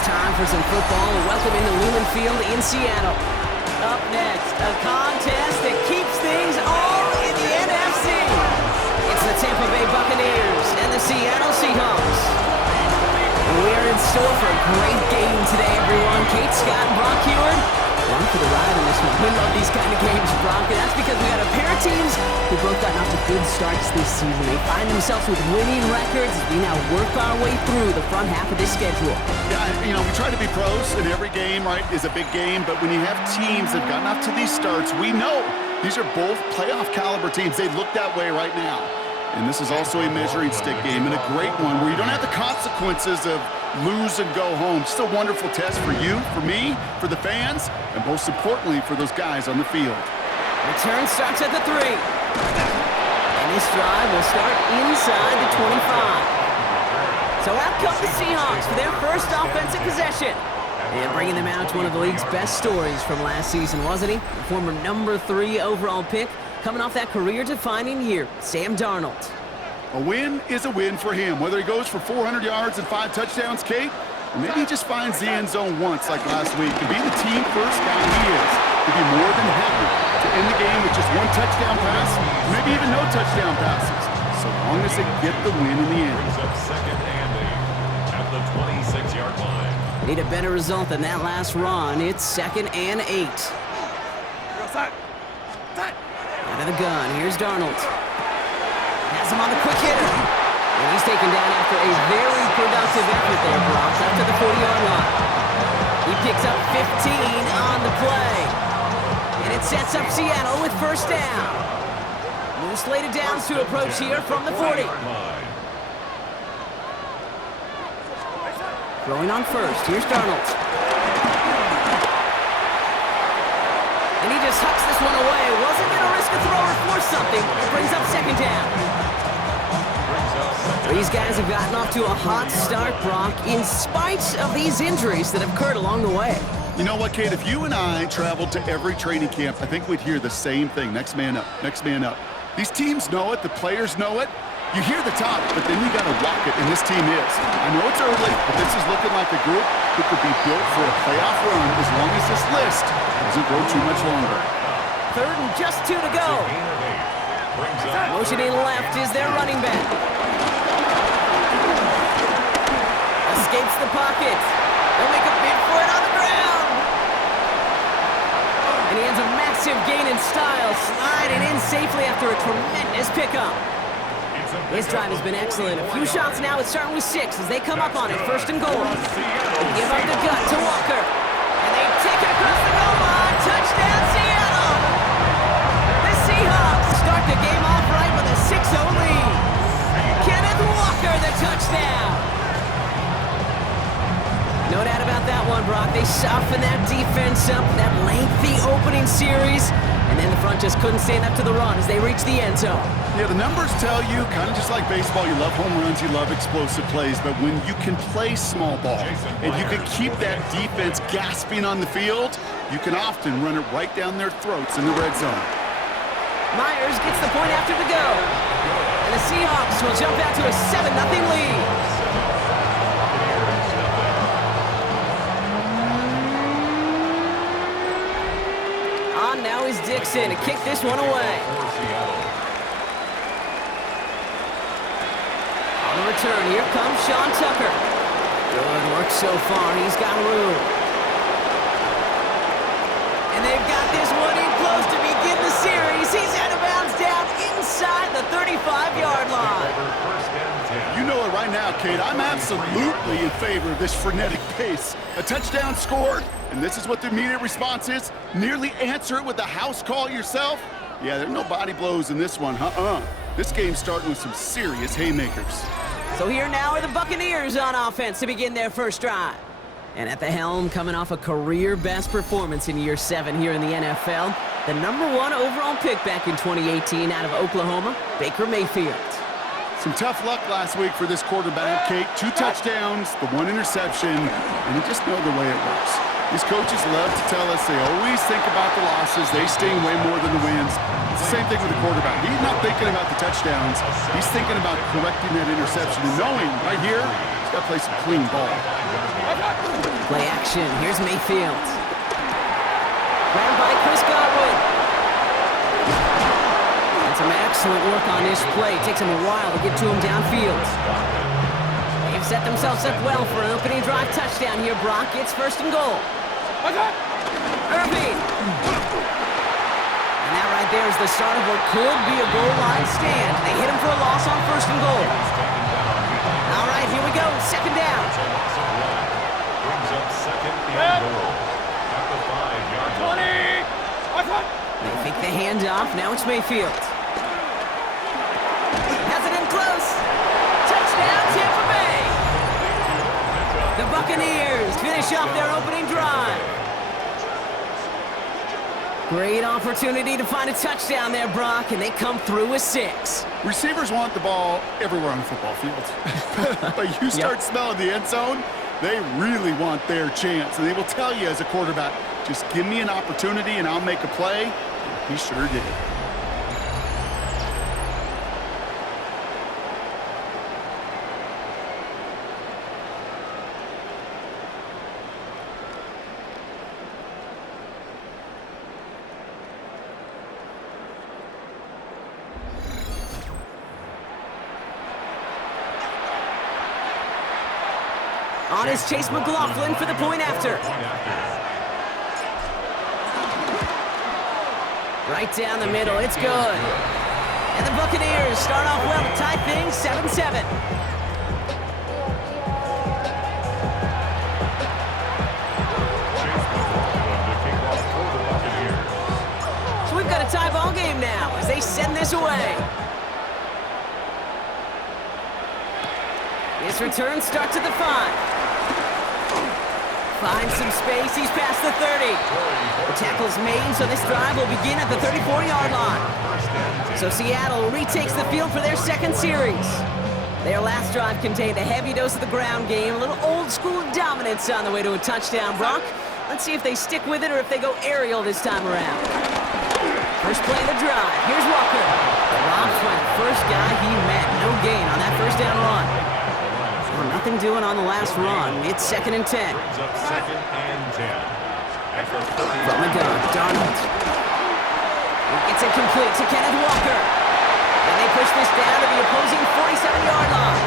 It's time for some football. Welcome into Lumen Field in Seattle. Up next, a contest that keeps things all in the NFC. It's the Tampa Bay Buccaneers and the Seattle Seahawks. We're in store for a great game today, everyone. Kate, Scott, and Brock Heward, one for the ride in this one. We love these kind of games, Brock, and that's because we got a pair of teams who both gotten off to good starts this season. They find themselves with winning records as we now work our way through the front half of this schedule. Yeah, you know, we try to be pros, and every game, right, is a big game, but when you have teams that have gotten off to these starts, we know these are both playoff caliber teams. They look that way right now. And this is also a measuring stick game, and a great one where you don't have the consequences of lose and go home. Just a wonderful test for you, for me, for the fans, and most importantly, for those guys on the field. Return starts at the 3. And this drive will start inside the 25. So out come the Seahawks for their first offensive possession. And bringing them out to one of the league's best stories from last season, wasn't he? The former number 3 overall pick, coming off that career-defining year, Sam Darnold. A win is a win for him, whether he goes for 400 yards and 5 touchdowns, Kate, or maybe he just finds the end zone once like last week. To be the team first guy he is, to be more than happy to end the game with just 1 touchdown pass, maybe even no touchdown passes, so long as they get the win in the end. Second and 8 at the 26-yard line. Need a better result than that last run. It's 2nd and 8. Out of the gun, here's Darnold. Has him on the quick hitter. And he's taken down after a very productive effort there, Brock, up to the 40-yard line. He picks up 15 on the play. And it sets up Seattle with first down. New slated downs to approach here from the 40. Throwing on first, here's Darnold. And he just hucks this one away. Wasn't going to risk a throw or force something. It brings up second down. These guys have gotten off to a hot start, Brock, in spite of these injuries that have occurred along the way. You know what, Kate? If you and I traveled to every training camp, I think we'd hear the same thing. Next man up, next man up. These teams know it. The players know it. You hear the top, but then you got to walk it, and this team is. I know it's early, but this is looking like a group who could be built for a playoff run as long as this list doesn't grow too much longer. 3rd and just 2 to go. Motioning left is their running back. Escapes the pocket. They'll make a bid for it on the ground. And he ends a massive gain in style, sliding in safely after a tremendous pickup. This drive has been excellent. A few shots now. It's starting with 6 as they come up on it. 1st and goal. They give up the gut to Walker. And they take it across the goal line. Touchdown, Seattle! The Seahawks start the game off right with a 6-0 lead. Kenneth Walker, the touchdown. No doubt about that one, Brock. They softened that defense up, that lengthy opening series. And then the front just couldn't stand up to the run as they reached the end zone. Yeah, the numbers tell you, kind of just like baseball, you love home runs, you love explosive plays, but when you can play small ball and you can keep that defense gasping on the field, you can often run it right down their throats in the red zone. Myers gets the point after the go. And the Seahawks will jump out to a 7-0 lead. Now is Dixon to kick this one away. On the return, here comes Sean Tucker. Good work so far. He's got room. And they've got this one in close to begin the series. He's out of bounds down inside the 35-yard line. You know it right now, Kate. I'm absolutely in favor of this frenetic pace. A touchdown scored, and this is what the immediate response is. Nearly answer it with a house call yourself. Yeah, there's no body blows in this one. This game's starting with some serious haymakers. So here now are the Buccaneers on offense to begin their first drive. And at the helm, coming off a career-best performance in year 7 here in the NFL, the #1 overall pick back in 2018 out of Oklahoma, Baker Mayfield. Some tough luck last week for this quarterback, Kate. 2 touchdowns, the 1 interception, and you just know the way it works. These coaches love to tell us they always think about the losses. They sting way more than the wins. It's the same thing with the quarterback. He's not thinking about the touchdowns. He's thinking about correcting that interception and knowing right here, he's got to play some clean ball. Play action. Here's Mayfield. Ran by Chris Godwin. And some excellent work on this play. It takes him a while to get to him downfield. They've set themselves up well for an opening drive touchdown here, Brock. It's 1st and goal. Irving. And that right there is the start of what could be a goal line stand. They hit him for a loss on 1st and goal. All right, here we go. 2nd down. Brings up 2nd and goal at the 5-yard line. They fake the handoff. Now it's Mayfield. Has it in close. Touchdown, Tampa Bay. The Buccaneers finish off their opening drive. Great opportunity to find a touchdown there, Brock, and they come through with 6. Receivers want the ball everywhere on the football field. But you start smelling the end zone, they really want their chance. And they will tell you as a quarterback, just give me an opportunity and I'll make a play. And he sure did. On is Chase McLaughlin for the point after. Right down the middle, it's good. And the Buccaneers start off well to tie things 7-7. So we've got a tie ball game now as they send this away. This return starts at the 5. Finds some space, he's past the 30. The tackle's made, so this drive will begin at the 34-yard line. So Seattle retakes the field for their 2nd series. Their last drive contained a heavy dose of the ground game, a little old-school dominance on the way to a touchdown. Brock, let's see if they stick with it or if they go aerial this time around. First play of the drive, here's Walker. Robs by the first guy he met. No gain on that 1st down run. Nothing doing on the last run. It's 2nd and 10. Brings up 2nd and 10. At the 30. From the gun, Darnold. It's incomplete to Kenneth Walker. And they push this down to the opposing 47-yard line.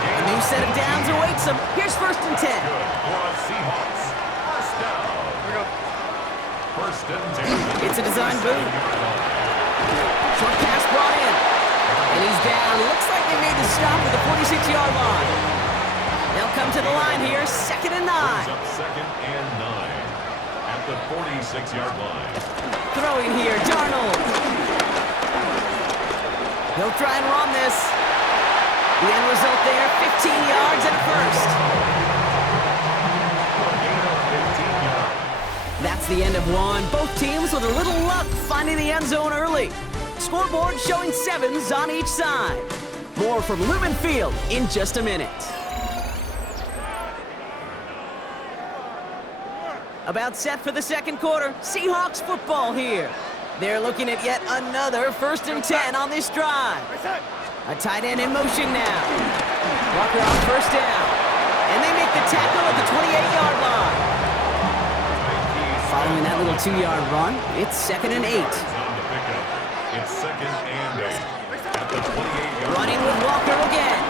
A new set of downs awaits them. Here's 1st and 10. Good for the Seahawks. First down. 1st and 10. It's a design boot. Short pass brought in. And he's down. Looks like they made the stop at the 46-yard line. They'll come to the line here, 2nd and 9. Brings up 2nd and 9 at the 46-yard line. Throwing here, Darnold. He'll try and run this. The end result there, 15 yards and a 1st. That's the end of one. Both teams with a little luck finding the end zone early. Scoreboard showing 7s on each side. More from Lumen Field in just a minute. About set for the 2nd quarter. Seahawks football here. They're looking at yet another 1st and 10 on this drive. A tight end in motion now. Walker on 1st down. And they make the tackle at the 28-yard line. Following that little 2-yard run, it's 2nd and 8. It's 2nd and 8 at the 28-yard line. Running with Walker again.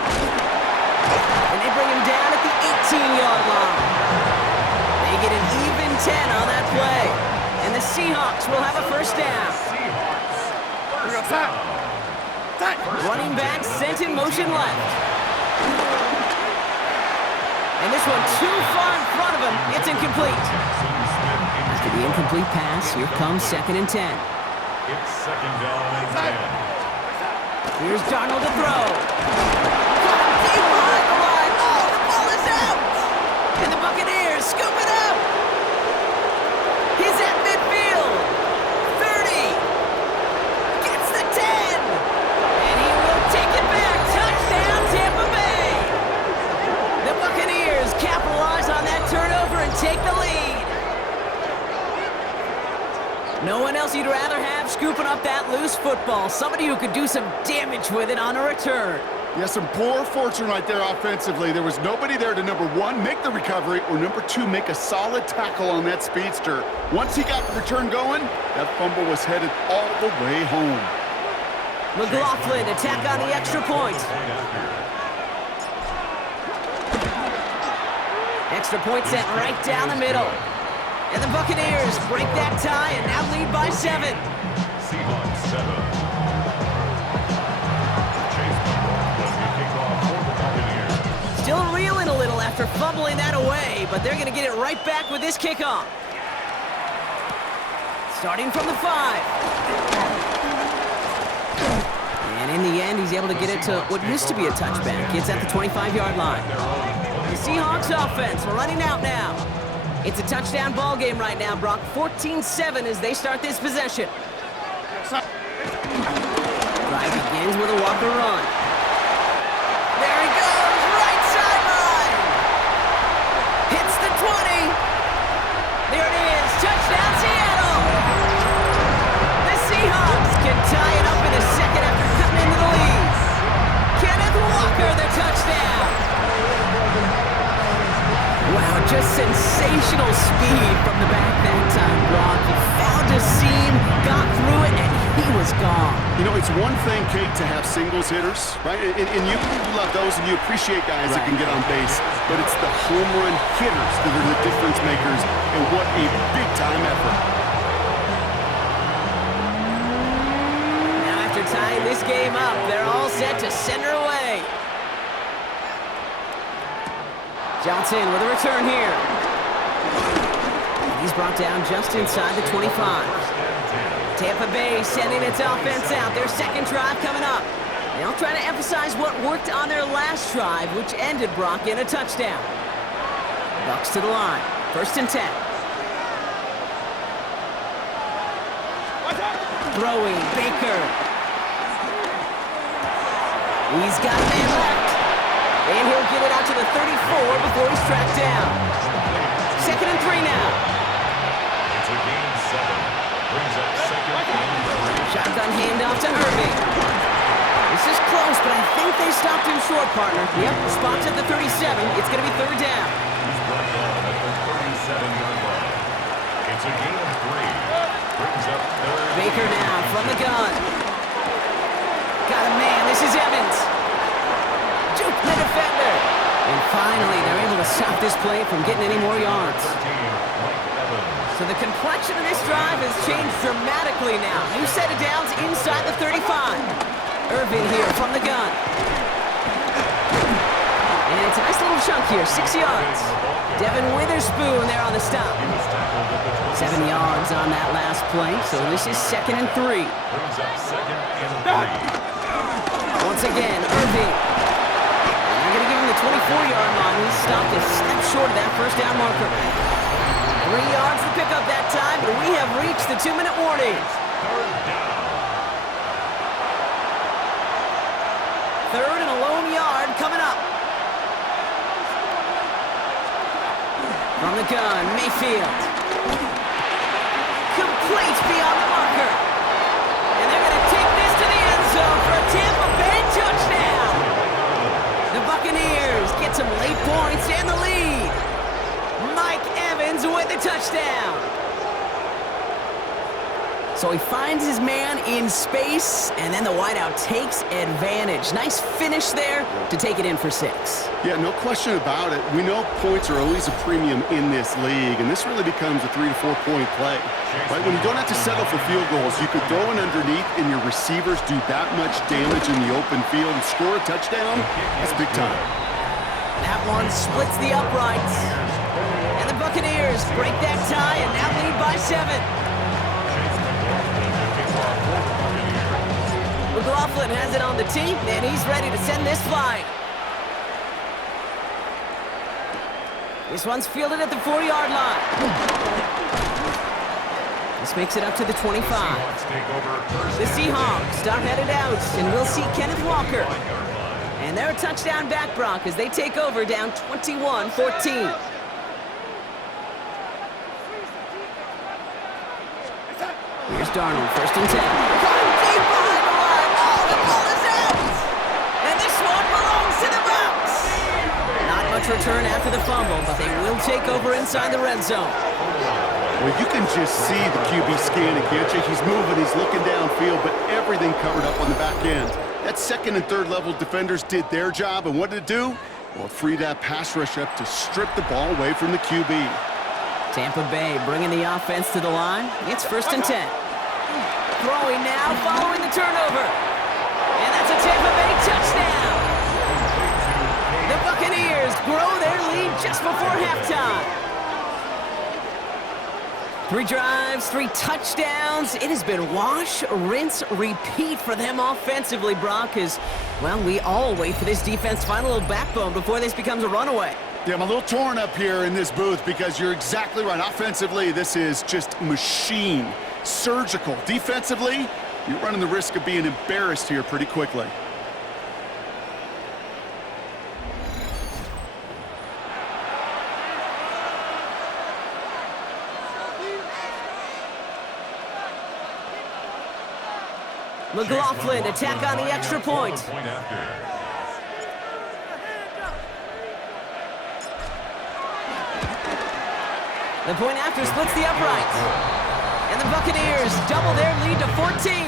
And they bring him down at the 18-yard line. They get an even 10 on that play. And the Seahawks will have a 1st down. Running back sent in motion left. And this one too far in front of him. It's incomplete. After the incomplete pass, here comes 2nd and 10. It's 2nd down and 10. Here's Darnold to throw. Caught him deep behind the line. Oh, the ball is out. And the Buccaneers scoop it up. He's at midfield. 30. Gets the 10. And he will take it back. Touchdown, Tampa Bay. The Buccaneers capitalize on that turnover and take the lead. No one else you'd rather have scooping up that loose football. Somebody who could do some damage with it on a return. Yeah, some poor fortune right there offensively. There was nobody there to, number one, make the recovery, or number two, make a solid tackle on that speedster. Once he got the return going, that fumble was headed all the way home. McLaughlin attack on the extra point. Extra point sent right down the middle. And the Buccaneers break that tie and now lead by 7. Seahawks 7. Still reeling a little after fumbling that away, but they're going to get it right back with this kickoff. Starting from the 5. And in the end, he's able to get it to what used to be a touchback. It's at the 25-yard line. The Seahawks offense running out now. It's a touchdown ball game right now, Brock. 14-7 as they start this possession. Drive begins with a Walker run. There he goes, right sideline. Hits the 20. There it is, touchdown Seattle. The Seahawks can tie it up in a second after cutting into the lead. Kenneth Walker, the touchdown. Wow, just sensational speed from the back that time, Brock. He found a seam, got through it, and he was gone. You know, it's one thing, Kate, to have singles hitters, right? And you love those, and you appreciate guys that can get on base. But it's the home run hitters that are the difference makers, and what a big-time effort. Now, after tying this game up, they're all set to send her away. Johnson with a return here. He's brought down just inside the 25. Tampa Bay sending its offense out. Their second drive coming up. They'll try to emphasize what worked on their last drive, which ended, Brock, in a touchdown. Bucks to the line. 1st and 10. Throwing, Baker. He's got a man left. And he'll get it out to the 34 before he's tracked down. 2nd and 3 now. It's a gain 7. Brings up 2nd and 3. Shotgun handoff to Irving. This is close, but I think they stopped him short, partner. Yep, spots at the 37. It's going to be 3rd down. He's brought down at the 37-yard line. It's a gain of 3. Brings up 3rd. Baker now from the gun. Got a man. This is Evans. Juke the defender. And finally, they're able to stop this play from getting any more yards. So the complexion of this drive has changed dramatically now. New set of downs inside the 35. Irvin here from the gun. And it's a nice little chunk here, 6 yards. Devin Witherspoon there on the stop. 7 yards on that last play, so this is 2nd and 3. Brings up 2nd and 3. Once again, Irving. And they're going to give him the 24-yard line. He stopped a step short of that first down marker. 3 yards to pick up that time, but we have reached the 2-minute warning. 3rd and a lone yard coming up. From the gun, Mayfield. Complete beyond the marker. And they're going to take this to the end zone for a Tampa Bay touchdown. The Buccaneers get some late points and the lead. Mike Evans with the touchdown. So he finds his man in space, and then the wideout takes advantage. Nice finish there to take it in for 6. Yeah, no question about it. We know points are always a premium in this league, and this really becomes a 3 to 4 point play. Right? When you don't have to settle for field goals, you could throw it underneath, and your receivers do that much damage in the open field and score a touchdown. That's big time. That one splits the uprights. And the Buccaneers break that tie and now lead by 7. McLaughlin has it on the tee, and he's ready to send this flying. This one's fielded at the 4-yard line. This makes it up to the 25. The Seahawks are headed out, and we'll see Kenneth Walker. And they're a touchdown back, Brock, as they take over down 21-14. Here's Darnold, 1st and 10. Deep behind the line. Oh, the ball is out! And this one punt return after the fumble, but they will take over inside the red zone. Well, you can just see the QB scanning, can't you? He's moving, he's looking downfield, but everything covered up on the back end. That second and third level defenders did their job, and what did it do? Well, free that pass rush up to strip the ball away from the QB. Tampa Bay bringing the offense to the line. It's 1st and 10. Throwing now, following the turnover. And that's a Tampa Bay touchdown. The Buccaneers grow their lead just before halftime. 3 drives, 3 touchdowns. It has been wash, rinse, repeat for them offensively, Brock, as, well, we all wait for this defense to find a little backbone before this becomes a runaway. Yeah, I'm a little torn up here in this booth because you're exactly right. Offensively, this is just machine, surgical. Defensively, you're running the risk of being embarrassed here pretty quickly. McLaughlin attack on the extra point. The point after splits the uprights. And the Buccaneers double their lead to 14.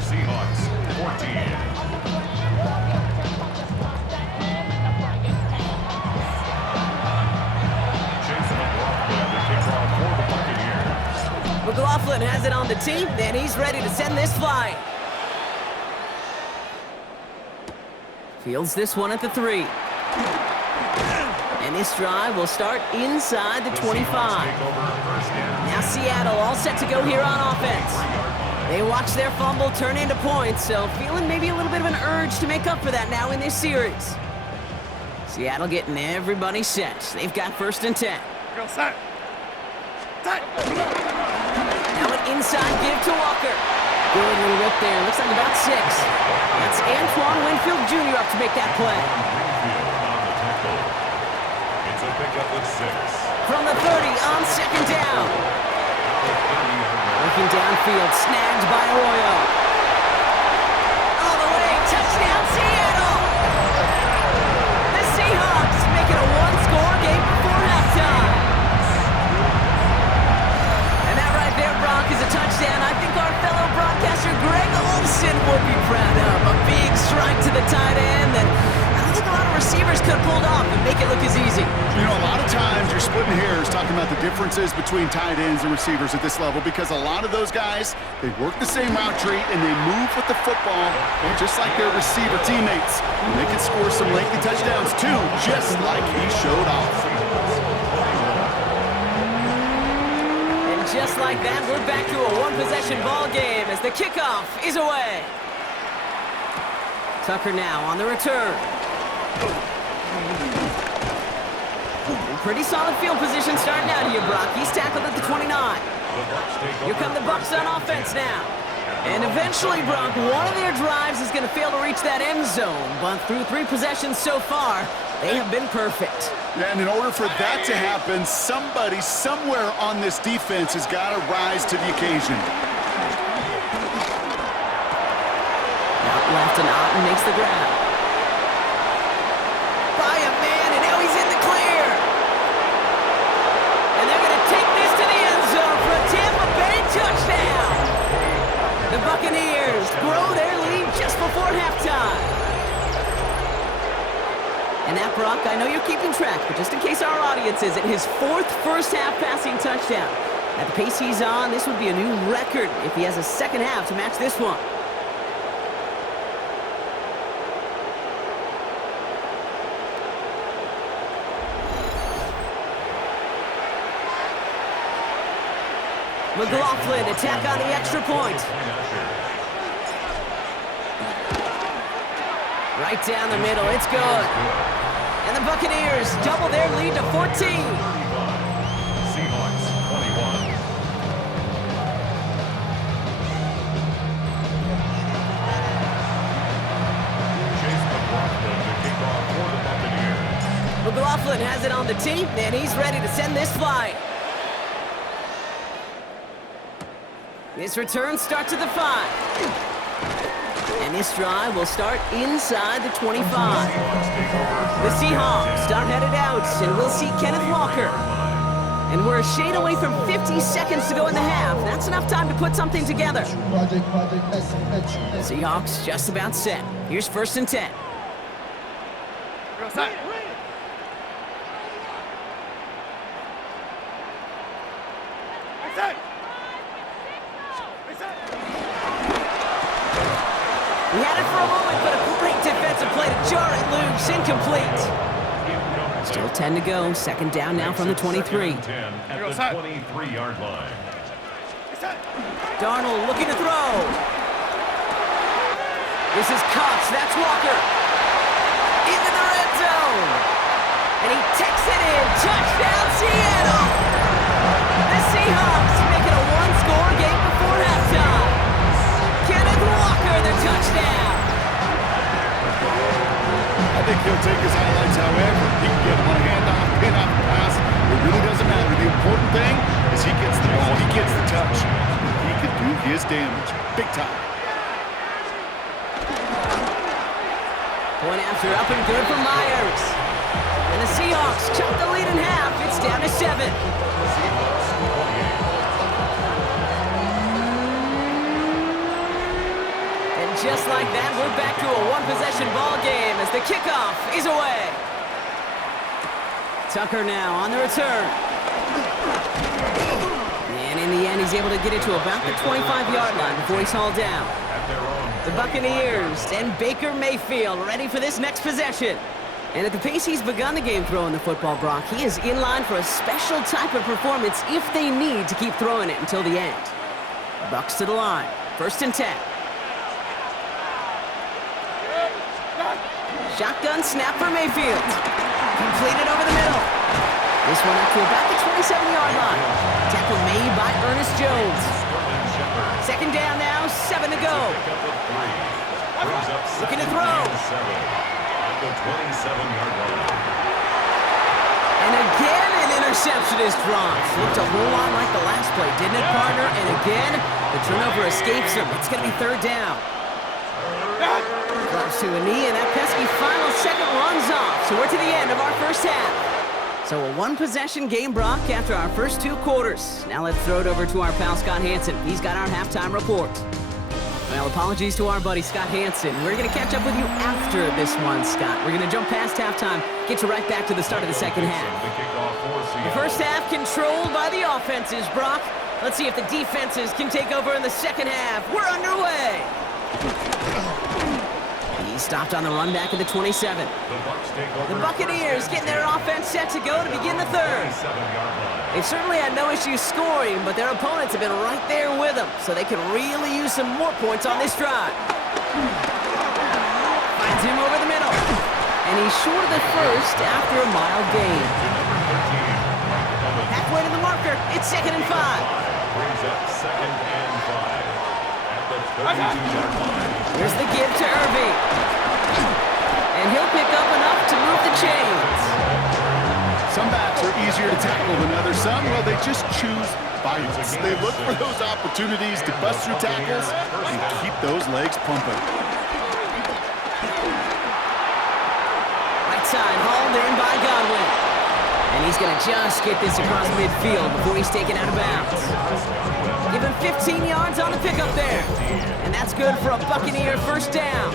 Seahawks, 14. McLaughlin has it on the tee, and he's ready to send this flying. Fields this one at the 3. And this drive will start inside the 25. Now Seattle all set to go here on offense. They watch their fumble turn into points, so feeling maybe a little bit of an urge to make up for that now in this series. Seattle getting everybody set. They've got 1st and 10. Go set. Now an inside give to Walker. Good little rip there. Looks like about 6. That's Antoine Winfield Jr. up to make that play. It's a pickup of 6. From the 30 on 2nd down. Working downfield, snagged by Arroyo. All the way, touchdown Seattle! The Seahawks make it a 1-score game before halftime. And that right there, Brock, is a touchdown I think our fellow broadcaster Greg Olsen would be proud of. A big strike to the tight end that I don't think a lot of receivers could have pulled off and make it look as easy. You know, a lot of times you're splitting hairs talking about the differences between tight ends and receivers at this level because a lot of those guys, they work the same route tree and they move with the football just like their receiver teammates. And they can score some lengthy touchdowns too, just like he showed off. And just like that, we're back to a 1-possession ball game as the kickoff is away. Tucker now on the return. Pretty solid field position starting out here, Brock. He's tackled at the 29. Here come the Bucs on offense now. And eventually, Brock, one of their drives is going to fail to reach that end zone. But through 3 possessions so far, they have been perfect. And in order for that to happen, somebody somewhere on this defense has got to rise to the occasion. Out left and Otten makes the grab. By a man, and now he's in the clear. And they're going to take this to the end zone for a Tampa Bay touchdown. The Buccaneers grow their lead just before halftime. And that, Brock, I know you're keeping track, but just in case our audience isn't, his 4th first-half passing touchdown. At the pace he's on, this would be a new record if he has a second half to match this one. McLaughlin attack on the extra point. Right down the middle, it's good. And the Buccaneers double their lead to 14. Seahawks, 21. Chase McLaughlin to kick off for the Buccaneers. McLaughlin has it on the tee, and he's ready to send this flying. This return starts at the 5. And this drive will start inside the 25. The Seahawks start headed out, and we'll see Kenneth Walker. And we're a shade away from 50 seconds to go in the half. That's enough time to put something together. Seahawks just about set. Here's 1st and 10. He had it for a moment, but a great defensive play to jar it loose. Incomplete. Still 10 to go. 2nd down now from the 23. 10 at the 23-yard line. Darnold looking to throw. This is Cox. That's Walker. Into the red zone. And he takes it in. Touchdown, Seattle. The Seahawks make it a one-score game before halftime. Kenneth Walker, the touchdown. I think he'll take his highlights however. He can get him on a handoff, pin-off, pass. It really doesn't matter. The important thing is he gets the ball, he gets the touch. He can do his damage. Big time. Point after up and good for Myers. And the Seahawks chop the lead in half. It's down to 7. And just like that, we're back to a one-possession ball game as the kickoff is away. Tucker now on the return. And in the end, he's able to get it to about the 25-yard line before he's hauled down. The Buccaneers and Baker Mayfield ready for this next possession. And at the pace he's begun the game throwing the football, Brock, he is in line for a special type of performance if they need to keep throwing it until the end. Bucks to the line. 1st and 10. Shotgun snap for Mayfield. Completed over the middle. This one up to about the 27-yard line. Tackle made by Ernest Jones. 2nd down now, 7 to go. Looking to throw. And again, an interception is dropped. Looked a whole lot like the last play, didn't it, partner? And again, the turnover escapes him. It's going to be 3rd down. Drops to a knee, and that pesky final second runs off. So we're to the end of our first half. So a one-possession game, Brock, after our first 2 quarters. Now let's throw it over to our pal Scott Hansen. He's got our halftime report. Well, apologies to our buddy Scott Hansen. We're going to catch up with you after this one, Scott. We're going to jump past halftime, get you right back to the start of the second half. The first half controlled by the offenses, Brock. Let's see if the defenses can take over in the second half. We're underway. He stopped on the run back at the 27. The Buccaneers getting their offense set to go to begin the 3rd. They've certainly had no issues scoring, but their opponents have been right there with them, so they can really use some more points on this drive. Finds him over the middle. And he's short of the first after a mild gain. Halfway to the marker. It's 2nd and 5. Brings up 2nd and 5 at the 32-yard line. Here's the give to Irving. And he'll pick up enough to move the chains. Some backs are easier to tackle than others. Some, well, they just choose violence. They look for those opportunities to bust through tackles and keep those legs pumping. Right side, hauled in by Godwin. And he's going to just get this across midfield before he's taken out of bounds. Give him 15 yards on the pickup there. And that's good for a Buccaneer 1st down.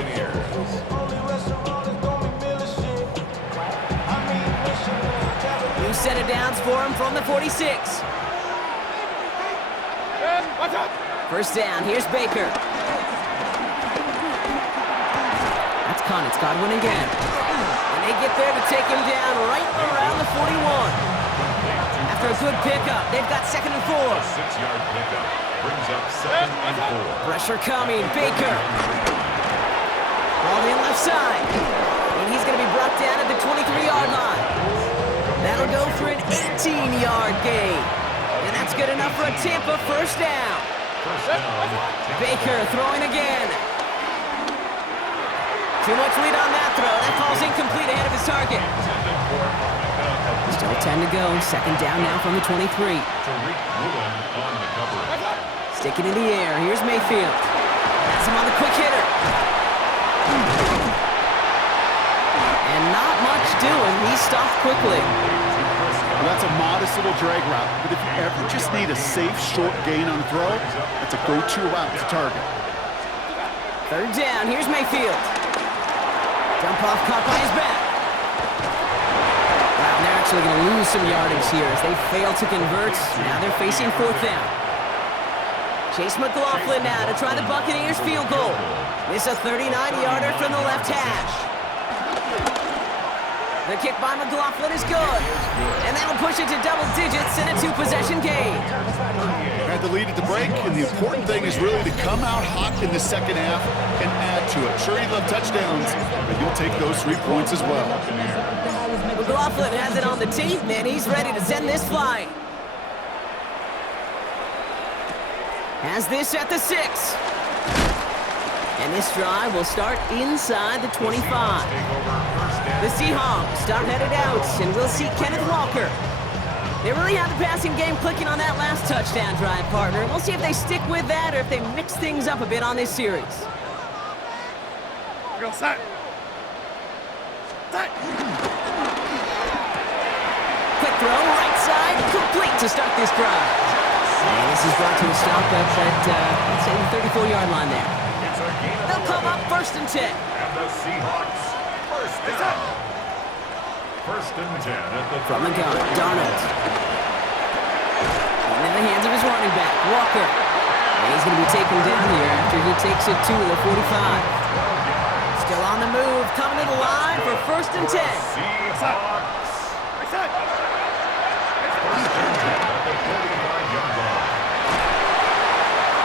New set of downs for him from the 46. 1st down, here's Baker. That's Con, it's Godwin again. And they get there to take him down right around the 41. After a good pickup, they've got 2nd and 4. 6-yard pickup brings up 2nd and 4. Pressure coming, Baker. Ball in left side. And he's going to be brought down at the 23-yard line. That'll go for an 18-yard gain. And that's good enough for a Tampa 1st down. Baker throwing again. Too much lead on that throw. That falls incomplete ahead of his target. Still 10 to go. 2nd down now from the 23. Sticking in the air. Here's Mayfield. That's Has him on the quick hitter. And not much doing. He stopped quickly. Well, that's a modest little drag route, but if you ever just need a safe, short gain on throw, that's a go-to route to target. Third down, here's Mayfield. Dump off caught by his back. Wow, and they're actually going to lose some yardage here as they fail to convert. Now they're facing fourth down. Chase McLaughlin now to try the Buccaneers field goal. This a 39-yarder from the left hash. The kick by McLaughlin is good. And that'll push it to double digits in a two-possession game. Had the lead at the break, and the important thing is really to come out hot in the second half and add to it. Sure, you love touchdowns, but you'll take those 3 points as well. McLaughlin has it on the tee, and he's ready to send this flying. Has this at the 6. And this drive will start inside the 25. The Seahawks start headed out, and we'll see Kenneth Walker. They really have the passing game clicking on that last touchdown drive, partner. We'll see if they stick with that or if they mix things up a bit on this series. Go set. Set. Quick throw, right side, complete to start this drive. And this is brought to a stop up at, let's say, the 34-yard line there. They'll come up 1st and 10. And the Seahawks, first down. 1st and 10 at the From the gun, Darnold. And in the hands of his running back, Walker. And he's going to be taken down here after he takes it to the 45. Still on the move, coming to the line for 1st and 10. Seahawks. Set.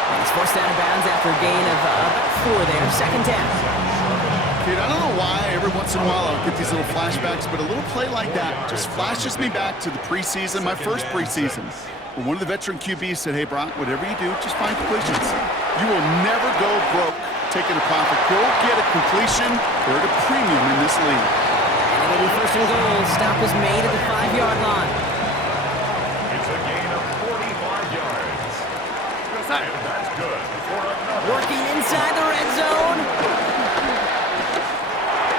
And he's forced out of bounds after a gain of about 4 there. 2nd down. Kid, I don't know why every once in a while I'll get these little flashbacks, but a little play like that just flashes me back to the preseason, my first preseason. When one of the veteran QBs said, hey, Brock, whatever you do, just find completions. You will never go broke taking a profit. Go get a completion. They're at a premium in this league. And it'll be 1st and goal. Stop is made at the 5-yard line. It's a gain of 45 yards. Go set. And that's good for another. Working inside the red zone.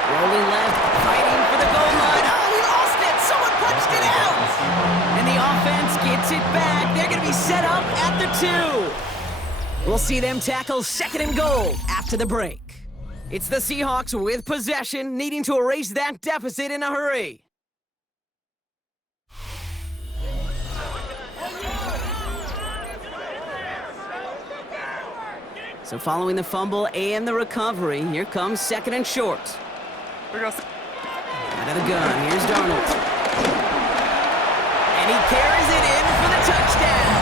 Rolling left, fighting for the goal line. Oh, he lost it! Someone punched it out! And the offense gets it back. They're going to be set up at the 2. We'll see them tackle 2nd and goal after the break. It's the Seahawks with possession, needing to erase that deficit in a hurry. So following the fumble and the recovery, here comes 2nd and short. We go. Out of the gun, here's Darnold. And he carries it in for the touchdown.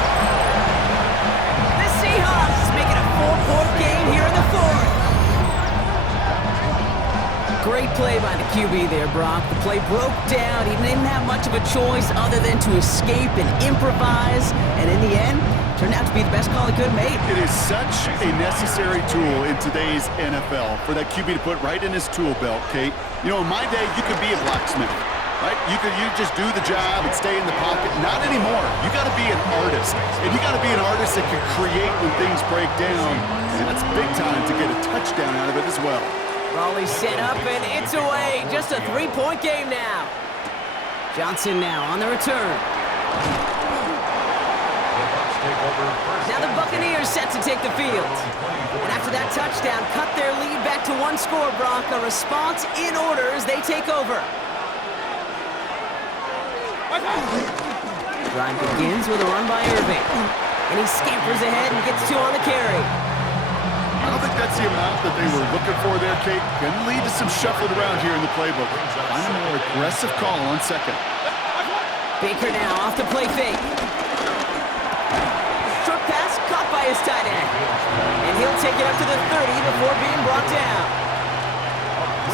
The Seahawks making a 4-point game here in the 4th. Great play by the QB there, Brock. The play broke down. He didn't have much of a choice other than to escape and improvise. And in the end, turned out to be the best call he could have made. It is such a necessary tool in today's NFL for that QB to put right in his tool belt, Kate. You know, in my day, you could be a blacksmith, right? You just do the job and stay in the pocket. Not anymore. You got to be an artist. And you got to be an artist that can create when things break down. And that's big time to get a touchdown out of it as well. Raleigh set up, and it's away. Just a 3-point game now. Johnson now on the return. Now the Buccaneers set to take the field. And after that touchdown, cut their lead back to 1 score, Brock. A response in order as they take over. Drive begins with a run by Irving. And he scampers ahead and gets 2 on the carry. I don't think that's the amount that they were looking for there, Kate. Going to lead to some shuffling around here in the playbook. Find a more aggressive call on 2nd. Baker now off the play fake. Short pass caught by his tight end. And he'll take it up to the 30 before being brought down.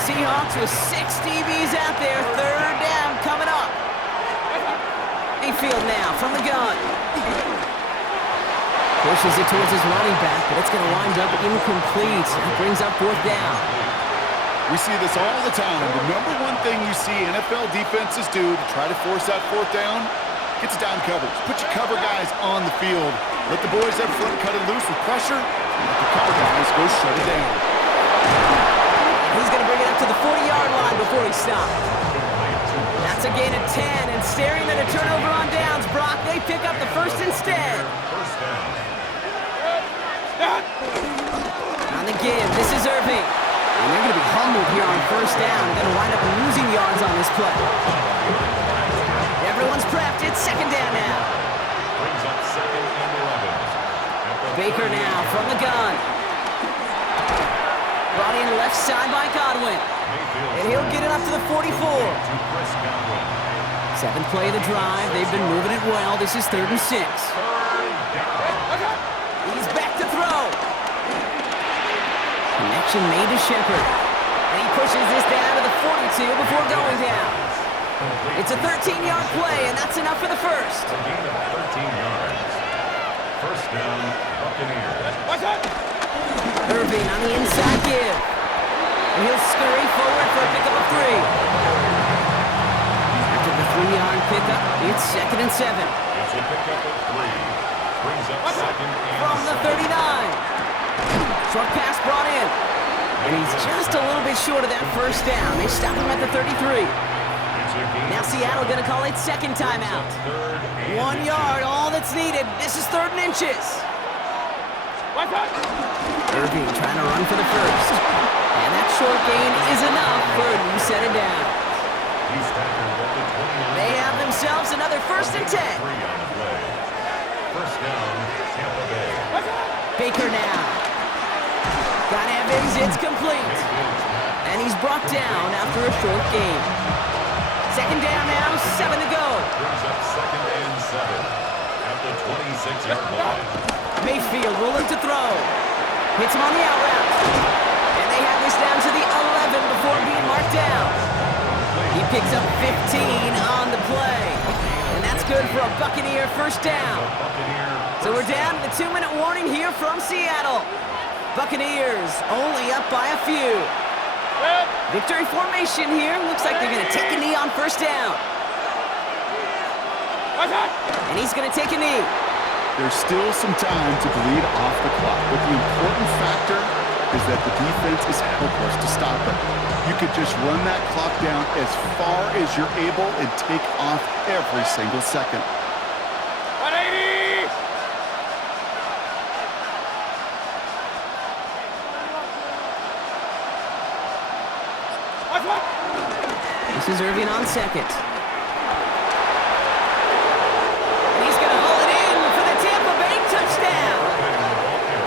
Seahawks with 6 DBs out there. 3rd down coming up. Mayfield now from the gun. Pushes it towards his running back, but it's going to wind up incomplete. That brings up 4th down. We see this all the time. The number one thing you see NFL defenses do to try to force that 4th down, gets down coverage. Put your cover guys on the field. Let the boys up front cut it loose with pressure. The cover guys go shut it down. He's going to bring it up to the 40-yard line before he stops. That's a gain of 10, and staring at a turnover on downs, Brock, they pick up the first instead. First down. On the give, this is Irving. And they're going to be humbled here on first down. Going to wind up losing yards on this play. Everyone's prepped. It's second down now. Brings up second and 11. Baker now from the gun. Brought in left side by Godwin. And he'll get it up to the 44. Seventh play of the drive. They've been moving it well. This is 3rd and 6. He's back to throw. Connection made to Shepard. And he pushes this down to the 42 before going down. It's a 13-yard play, and that's enough for the first. A gain of 13 yards. First down, Buccaneers. Irving on the inside give. And he'll scurry forward for a pickup of 3. After the 3-yard pickup, it's 2nd and 7. It's a pickup of 3. Brings up second and From the 39. Short pass brought in. And he's just a little bit short of that first down. They stop him at the 33. Now Seattle going to call it second timeout. 1 yard, all that's needed. This is 3rd and inches. Irving trying to run for the first. And that short gain is enough for a new set of downs. They have themselves another 1st and 10. First down, Tampa Bay. Baker now. Got Evans, it's complete. And he's brought down after a short gain. Second down now, 7 to go. Brings up second and 7 at the 26-yard line. Mayfield rolling to throw. Hits him on the out route. And they have this down to the 11 before being marked down. He picks up 15 on the play. And that's good for a Buccaneer first down. So we're down to the 2-minute warning here from Seattle. Buccaneers only up by a few. Victory formation here. Looks like they're going to take a knee on first down. And he's going to take a knee. There's still some time to bleed off the clock, but the important factor is that the defense is helpless to stop it. You could just run that clock down as far as you're able and take off every single second. 180! This is Irving on second. And he's going to haul it in for the Tampa Bay touchdown.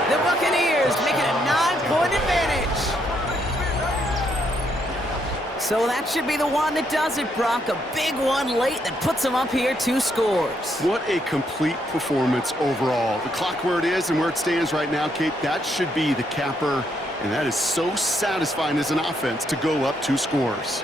The Buccaneers making a 9-point advantage. So that should be the one that does it, Brock. A big one late that puts them up here 2 scores. What a complete performance overall. The clock where it is and where it stands right now, Kate, that should be the capper. And that is so satisfying as an offense to go up 2 scores.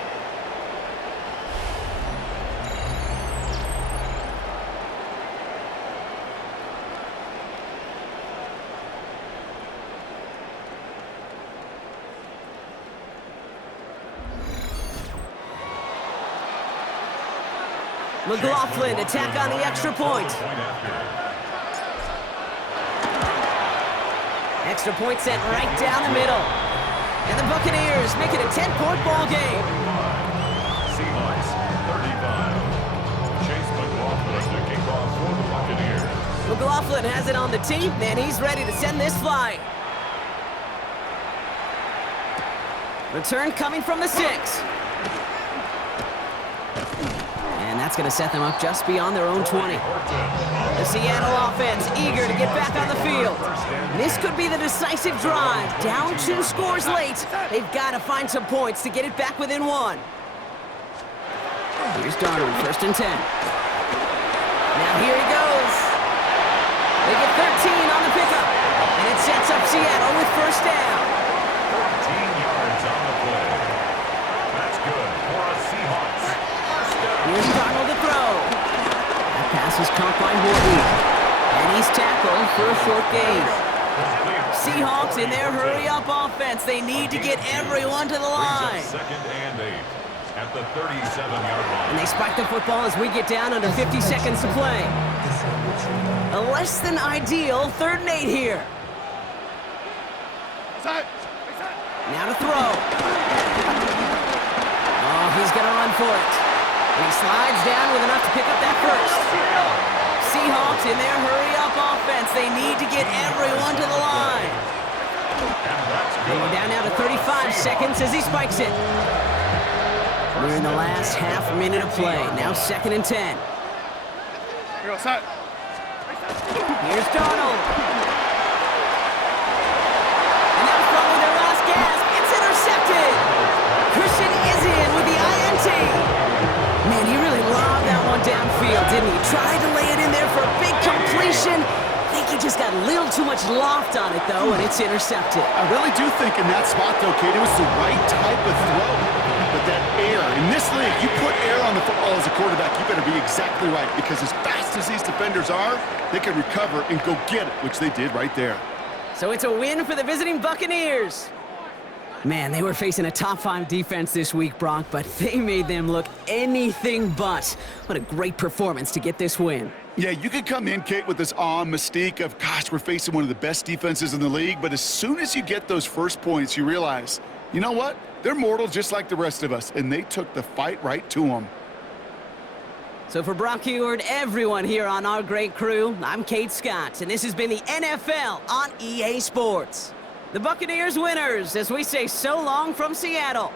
McLaughlin attack on the extra point. Extra point sent right down the middle. And the Buccaneers make it a 10-point ball game. Seahawks 35. Chase McLaughlin to kick off for the Buccaneers. McLaughlin has it on the tee, and he's ready to send this flying. Return coming from the 6. And that's going to set them up just beyond their own 20. The Seattle offense eager to get back on the field. This could be the decisive drive. Down 2 scores late. They've got to find some points to get it back within 1. Here's Darnold, 1st and 10. Now here he goes. They get 13 on the pickup. And it sets up Seattle with first down. 13 yards on the play. That's good for a Seahawks. Here's Darnold to throw. That pass is caught by Horton. And he's tackled for a short gain. Seahawks in their hurry-up offense. They need to get everyone to the line. Second and 8 at the 37-yard line. And they spike the football as we get down under 50 seconds to play. A less than ideal 3rd and 8 here. Side. Side. Now to throw. Oh, he's going to run for it. And he slides down with enough to pick up that first. Seahawks in their hurry-up offense. They need to get everyone to the line. And we're down now to 35 seconds as he spikes it. We're in the last half minute of play. Now 2nd and 10. Here we go, side. Here's Darnold. And that was probably their last gasp. It's intercepted. Christian is in with the INT. Man, he really lobbed that one downfield, didn't he? Tried to lay it in there for a big completion. I think he just got a little too much loft on it, though, and it's intercepted. I really do think in that spot, though, Kate, it was the right type of throw. But that air, in this league, you put air on the football as a quarterback, you better be exactly right, because as fast as these defenders are, they can recover and go get it, which they did right there. So it's a win for the visiting Buccaneers. Man, they were facing a top-5 defense this week, Brock, but they made them look anything but. What a great performance to get this win. Yeah, you could come in, Kate, with this awe mystique of, gosh, we're facing one of the best defenses in the league, but as soon as you get those first points, you realize, you know what? They're mortal just like the rest of us, and they took the fight right to them. So for Brock Heward, everyone here on our great crew, I'm Kate Scott, and this has been the NFL on EA Sports. The Buccaneers winners, as we say so long from Seattle.